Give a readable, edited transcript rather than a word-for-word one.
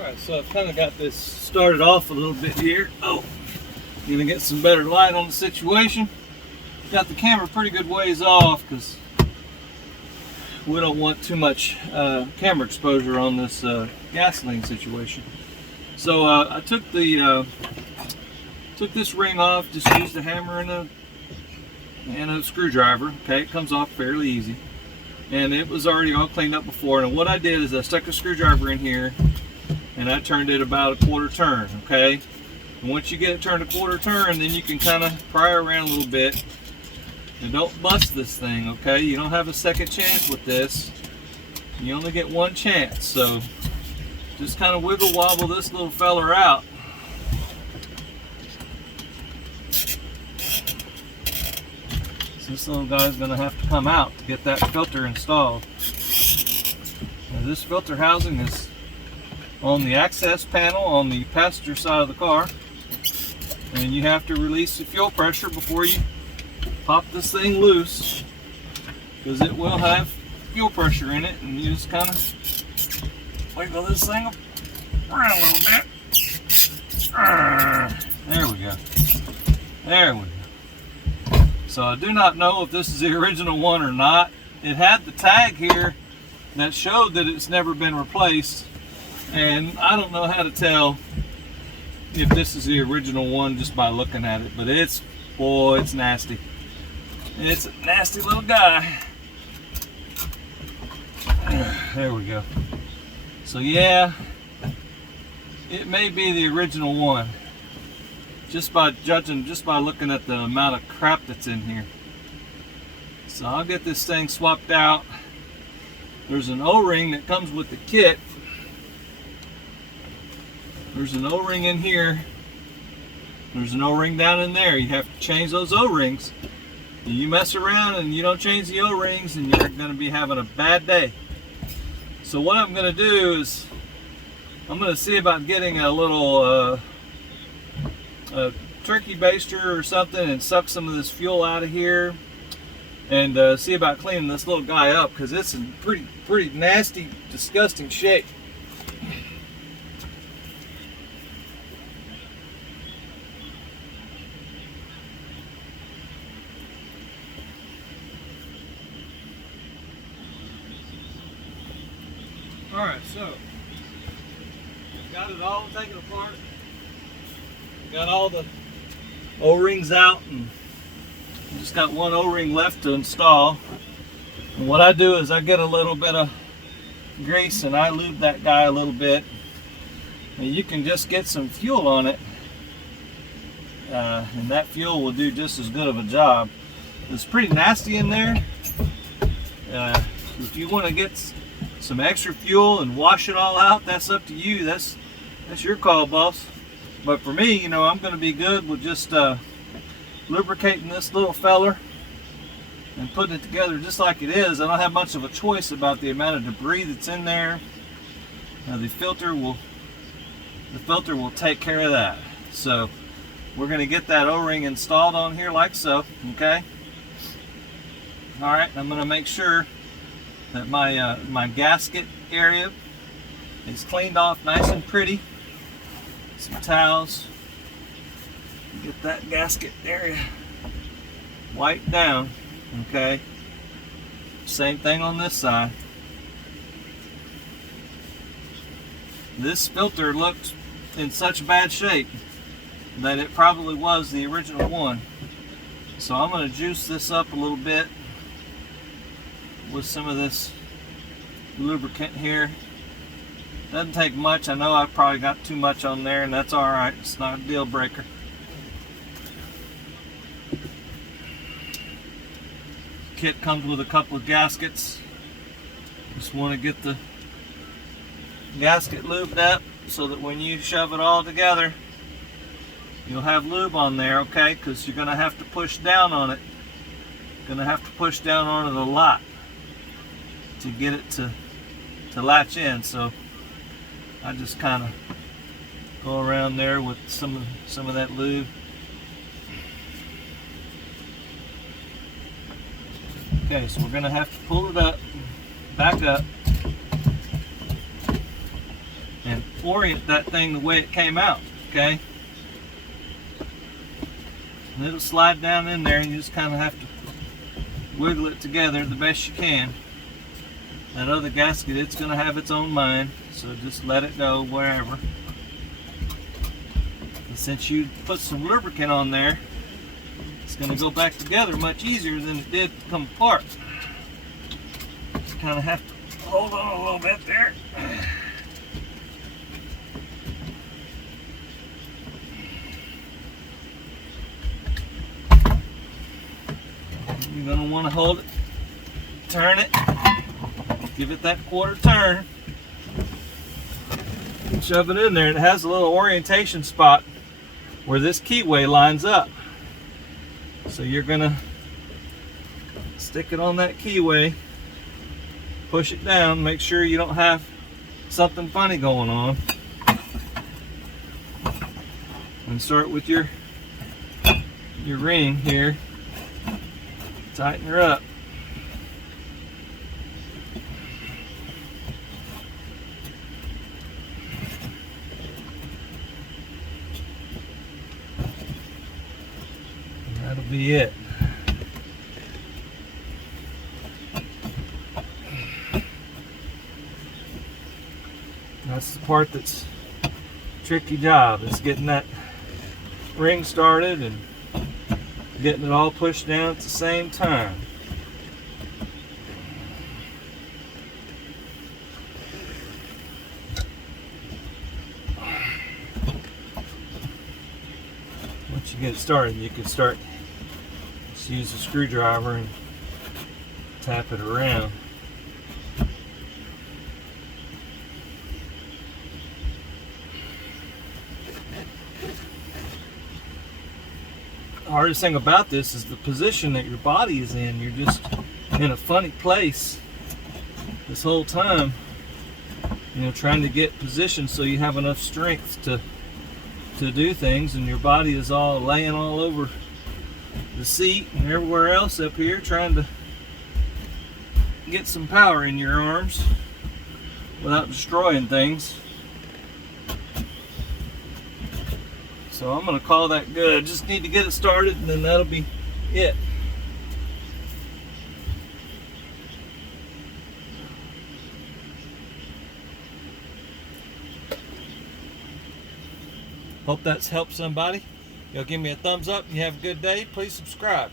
Alright, so I've kind of got this started off a little bit here. Oh, gonna get some better light on the situation. Got the camera pretty good ways off because we don't want too much camera exposure on this gasoline situation. So I took this ring off, just used a hammer and a screwdriver. Okay, it comes off fairly easy. And it was already all cleaned up before. And what I did is I stuck a screwdriver in here and I turned it about a quarter turn, okay? And once you get it turned a quarter turn, then you can kind of pry around a little bit. And don't bust this thing, okay? You don't have a second chance with this. You only get one chance, so just kind of wiggle wobble this little feller out. So this little guy's gonna have to come out to get that filter installed. Now this filter housing is on the access panel on the passenger side of the car, and you have to release the fuel pressure before you pop this thing loose, because it will have fuel pressure in it, and you just kind of wiggle this thing around a little bit. There we go. There we go. So I do not know if this is the original one or not. It had the tag here that showed that it's never been replaced, and I don't know how to tell if this is the original one just by looking at it, but it's, boy, it's nasty. It's a nasty little guy. There we go. So yeah, it may be the original one, just by looking at the amount of crap that's in here. So I'll get this thing swapped out. There's an O-ring that comes with the kit. There's an O-ring in here. There's an O-ring down in there. You have to change those O-rings. You mess around and you don't change the O-rings, and you're going to be having a bad day. So what I'm going to do is I'm going to see about getting a little turkey baster or something and suck some of this fuel out of here, and see about cleaning this little guy up, because it's in pretty nasty, disgusting shape. Alright, so got it all taken apart. Got all the O-rings out, and just got one O-ring left to install. And what I do is I get a little bit of grease and I lube that guy a little bit. And you can just get some fuel on it, and that fuel will do just as good of a job. It's pretty nasty in there. If you want to get some extra fuel and wash it all out, that's up to you. That's your call, boss. But for me, you know, I'm going to be good with just lubricating this little feller and putting it together just like it is. I don't have much of a choice about the amount of debris that's in there. Now the filter will take care of that. So we're going to get that O-ring installed on here like so. Okay. All right. I'm going to make sure that my gasket area is cleaned off nice and pretty. Some towels. Get that gasket area wiped down. Okay. Same thing on this side. This filter looks in such bad shape that it probably was the original one. So I'm going to juice this up a little bit with some of this lubricant here. Doesn't take much. I know I've probably got too much on there, and that's alright. It's not a deal breaker. Kit comes with a couple of gaskets. Just want to get the gasket lubed up so that when you shove it all together, you'll have lube on there, okay? Because you're going to have to push down on it. You're going to have to push down on it a lot to get it to latch in. So I just kind of go around there with some of that lube. Okay, so we're going to have to pull it up, back up, and orient that thing the way it came out, okay? And it'll slide down in there, and you just kind of have to wiggle it together the best you can. That other gasket, it's going to have its own mind, so just let it go wherever. And since you put some lubricant on there, it's going to go back together much easier than it did come apart. Just kind of have to hold on a little bit there. You're going to want to hold it, turn it, give it that quarter turn, shove it in there. It has a little orientation spot where this keyway lines up. So you're going to stick it on that keyway, push it down, make sure you don't have something funny going on, and start with your ring here. Tighten her up. And that'll be it. That's the part that's a tricky job, is getting that ring started and getting it all pushed down at the same time. Once you get it started, you can start, just use a screwdriver and tap it around. The hardest thing about this is the position that your body is in. You're just in a funny place this whole time, you know, trying to get positioned so you have enough strength to do things, and your body is all laying all over the seat and everywhere else up here, trying to get some power in your arms without destroying things. So I'm going to call that good. Just need to get it started, and then that'll be it. Hope that's helped somebody. You'll give me a thumbs up and you have a good day. Please subscribe.